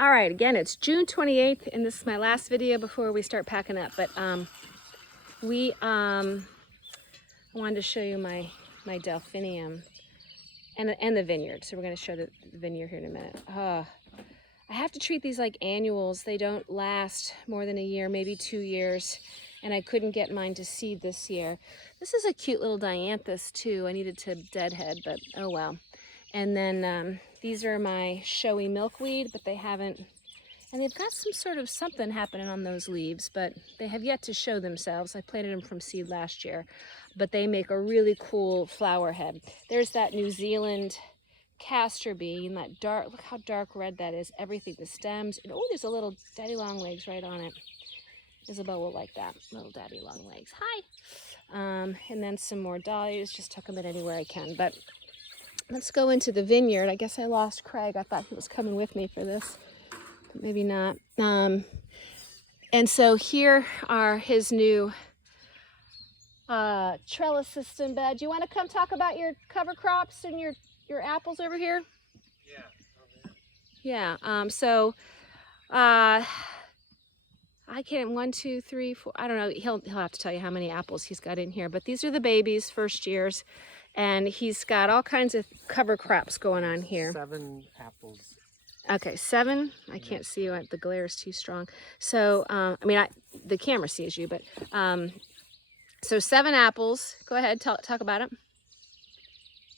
All right, again, it's June 28th, and this is my last video before we start packing up. But I wanted to show you my delphinium and the vineyard. So we're going to show the vineyard here in a minute. I have to treat these like annuals. They don't last more than a year, maybe 2 years. And I couldn't get mine to seed this year. This is a cute little dianthus too. I needed to deadhead, but oh well. And then these are my showy milkweed, but they haven't, and they've got some sort of something happening on those leaves, but they have yet to show themselves. I planted them from seed last year, but they make a really cool flower head. There's that New Zealand castor bean, that dark, look how dark red that is, everything, the stems, and oh, there's a little daddy long legs right on it. Isabel will like that, little daddy long legs. Hi! And then some more dahlias, just tuck them in anywhere I can. But let's go into the vineyard. I guess I lost Craig. I thought he was coming with me for this, but maybe not. And so here are his new trellis system bed. Do you want to come talk about your cover crops and your apples over here? Yeah. Yeah. I can't, 1, 2, 3, 4, I don't know, he'll have to tell you how many apples he's got in here, but these are the babies, first years, and he's got all kinds of cover crops going on here. 7 apples. Okay, 7, I can't see you, the glare is too strong. So, the camera sees you, but, so 7 apples, go ahead, talk about it.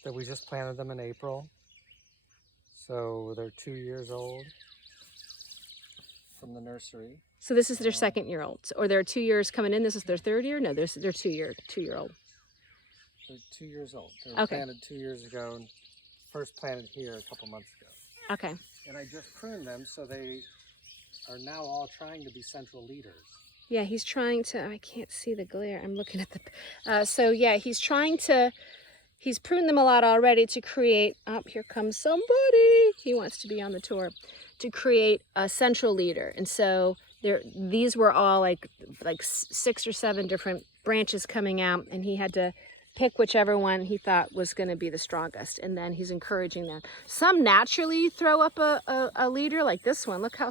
So we just planted them in April, so they're 2 years old from the nursery. So this is their 2nd year old, or they're 2 years coming in. This is their 3rd year. No, they're 2 year old. They're 2 years old. They were planted 2 years ago, and first planted here a couple months ago. Okay. And I just pruned them, so they are now all trying to be central leaders. Yeah, he's trying to. I can't see the glare. I'm looking at the. So yeah, he's trying to. He's pruned them a lot already to create. Oh, here comes somebody. He wants to be on the tour, to create a central leader, and so. These were all like 6 or 7 different branches coming out, and he had to pick whichever one he thought was going to be the strongest, and then he's encouraging them. Some naturally throw up a leader, like this one. Look how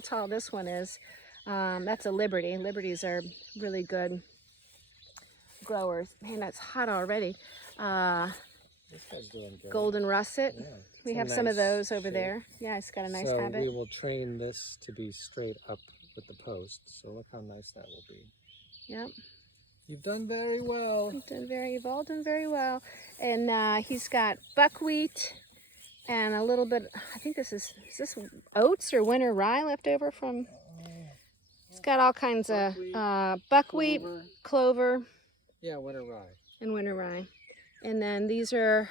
tall this one is. That's a Liberty. Liberties are really good growers. Man, that's hot already. This guy's doing good. Golden russet. Yeah, we have some of those over shape. There. Yeah, it's got a nice so habit. We will train this to be straight up with the post, so look how nice that will be. Yep. You've done very well. You've all done very well. And he's got buckwheat and a little bit, I think is this oats or winter rye left over from, he's got all kinds of buckwheat, clover. Yeah, winter rye. And winter rye. And then these are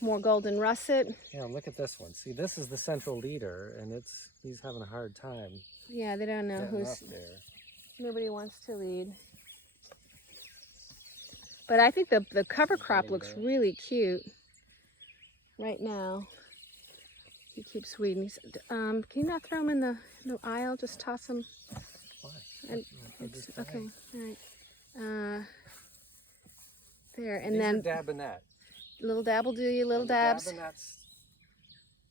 more golden russet. Yeah, look at this one. See, this is the central leader, and he's having a hard time. Yeah, they don't know who's there. Nobody wants to lead. But I think the cover crop looks really cute right now. He keeps weeding. Can you not throw them in the aisle? Just toss them. Why? Okay, all right. There, and These then are dabinette. Little dabble do you, little dabs. Dabinets,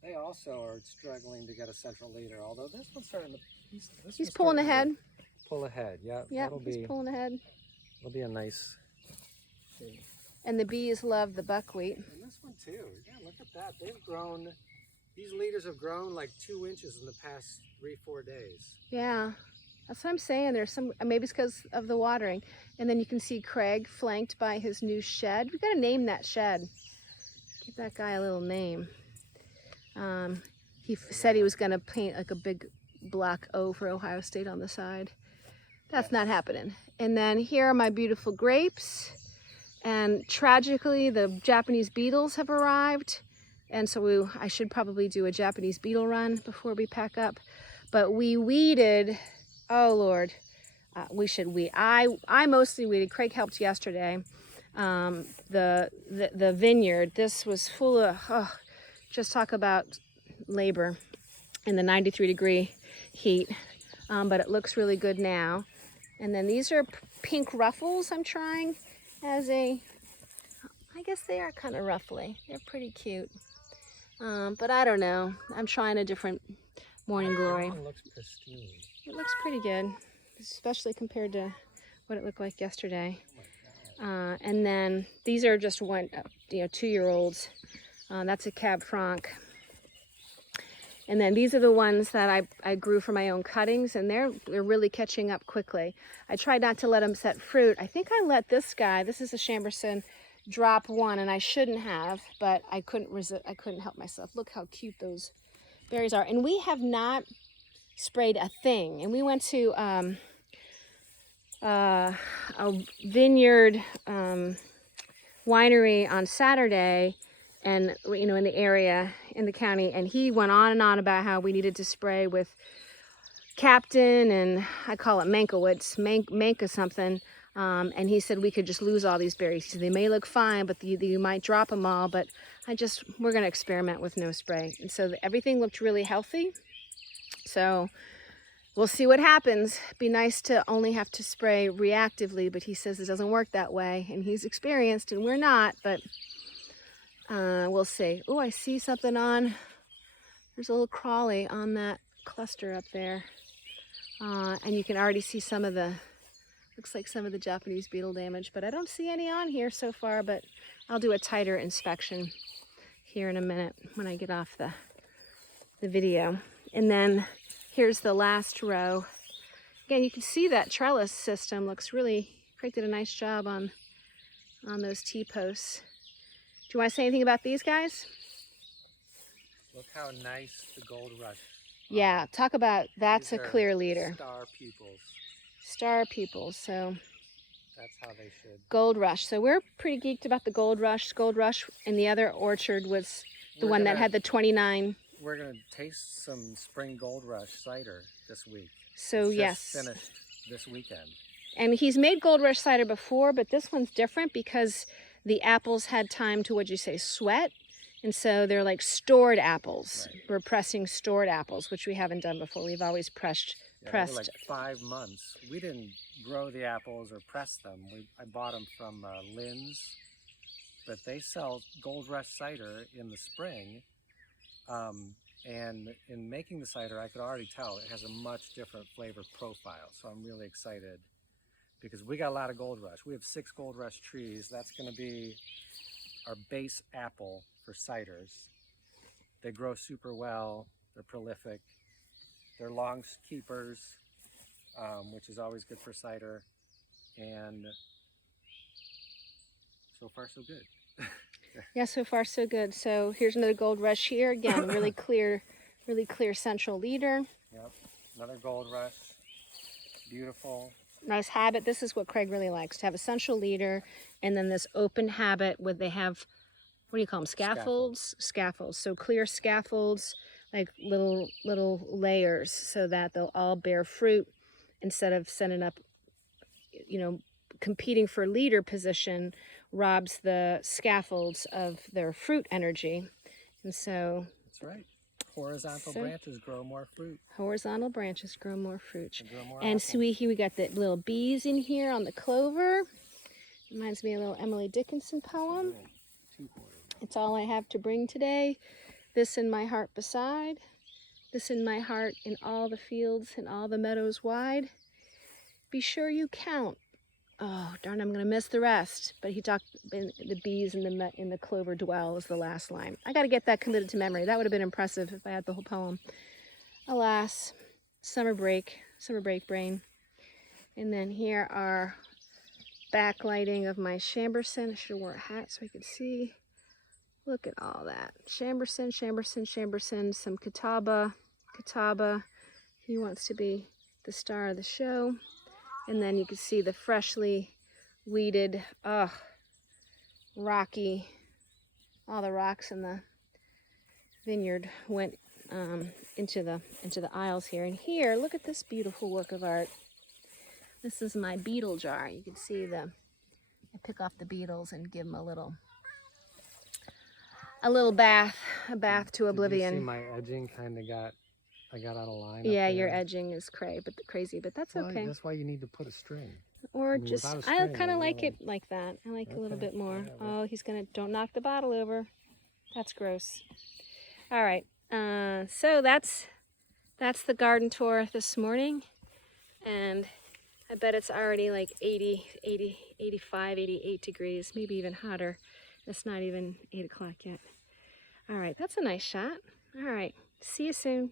they also are struggling to get a central leader. Although this one's starting to. He's pulling ahead. Pull ahead, yeah. Yeah, he's pulling ahead. It'll be a nice thing. And the bees love the buckwheat. And this one too. Yeah, look at that. They've grown. These leaders have grown like 2 inches in the past 3-4 days. Yeah. That's what I'm saying. There's some, maybe it's because of the watering. And then you can see Craig flanked by his new shed. We got to name that shed. Give that guy a little name. He said he was going to paint like a big black O for Ohio State on the side. That's not happening. And then here are my beautiful grapes. And tragically, the Japanese beetles have arrived. And so I should probably do a Japanese beetle run before we pack up. But we weeded. Oh Lord, we should weed. I mostly weeded. Craig helped yesterday. The vineyard. This was full of. Just talk about labor in the 93-degree heat. But it looks really good now. And then these are pink ruffles. I'm trying as a. I guess they are kind of ruffly. They're pretty cute. But I don't know. I'm trying a different Morning Glory. That one looks pristine. It looks pretty good, especially compared to what it looked like yesterday. And then these are just 2-year-olds. That's a Cab Franc. And then these are the ones that I grew for my own cuttings, and they're really catching up quickly. I tried not to let them set fruit. I think I let this guy, this is a Chamberson, drop one, and I shouldn't have, but I couldn't resist. I couldn't help myself. Look how cute those berries are. And we have not sprayed a thing. And we went to a Vineyard winery on Saturday, and in the area, in the county, and he went on and on about how we needed to spray with Captain, and I call it Mankowitz, Manka something, and he said we could just lose all these berries. He said they may look fine, but you might drop them all, but we're going to experiment with no spray. And so everything looked really healthy, so we'll see what happens. Be nice to only have to spray reactively, but he says it doesn't work that way, and he's experienced, and we're not, but we'll see. Oh, I see something there's a little crawly on that cluster up there. And you can already see looks like some of the Japanese beetle damage, but I don't see any on here so far, but I'll do a tighter inspection here in a minute when I get off the video. And then here's the last row. Again, you can see that trellis system looks Craig did a nice job on those T-posts. Do you want to say anything about these guys? Look how nice the Gold Rush. Yeah, talk about, that's a clear leader. Star pupils. Star pupils, so. That's how they should. Gold Rush. So we're pretty geeked about the Gold Rush. Gold Rush in the other orchard was the one that had the 29. We're going to taste some spring Gold Rush cider this week. So it's yes. just finished this weekend. And he's made Gold Rush cider before, but this one's different because the apples had time to, sweat. And so they're like stored apples. Right. We're pressing stored apples, which we haven't done before. We've always pressed. They were like 5 months. We didn't grow the apples or press them. I bought them from Lynn's, but they sell Gold Rush cider in the spring. And in making the cider, I could already tell it has a much different flavor profile. So I'm really excited because we got a lot of Gold Rush. We have 6 Gold Rush trees. That's going to be our base apple for ciders. They grow super well. They're prolific. They're long keepers, which is always good for cider. And so far, so good. Yeah, so far so good. So here's another Gold Rush here. Again, really clear central leader. Yep, another Gold Rush. Beautiful. Nice habit. This is what Craig really likes, to have a central leader and then this open habit where they have, what do you call them, scaffolds? Scaffolds. So clear scaffolds, like little layers, so that they'll all bear fruit instead of sending up, competing for leader position robs the scaffolds of their fruit energy. And so that's right. Horizontal branches grow more fruit. Horizontal branches grow more fruit. Grow more and so we got the little bees in here on the clover. Reminds me of a little Emily Dickinson poem. It's all I have to bring today. This in my heart beside. This in my heart in all the fields and all the meadows wide. Be sure you count. Oh, darn, I'm going to miss the rest. But he talked, the bees in the clover dwell is the last line. I got to get that committed to memory. That would have been impressive if I had the whole poem. Alas, summer break brain. And then here are backlighting of my Chamberson. I should have wore a hat so I could see. Look at all that. Chamberson, some Catawba. He wants to be the star of the show. And then you can see the freshly weeded, rocky, all the rocks in the vineyard went into the aisles here. And here, look at this beautiful work of art. This is my beetle jar. You can see I pick off the beetles and give them a little bath, to oblivion. Did you see my edging I got out of line? Yeah, your edging is crazy, but that's okay. That's why you need to put a string. Or I kind of like it like that. I like a little bit more. Whatever. Oh, don't knock the bottle over. That's gross. All right, so that's that's the garden tour this morning. And I bet it's already like 80, 85, 88 degrees, maybe even hotter. It's not even 8 o'clock yet. All right, that's a nice shot. All right, see you soon.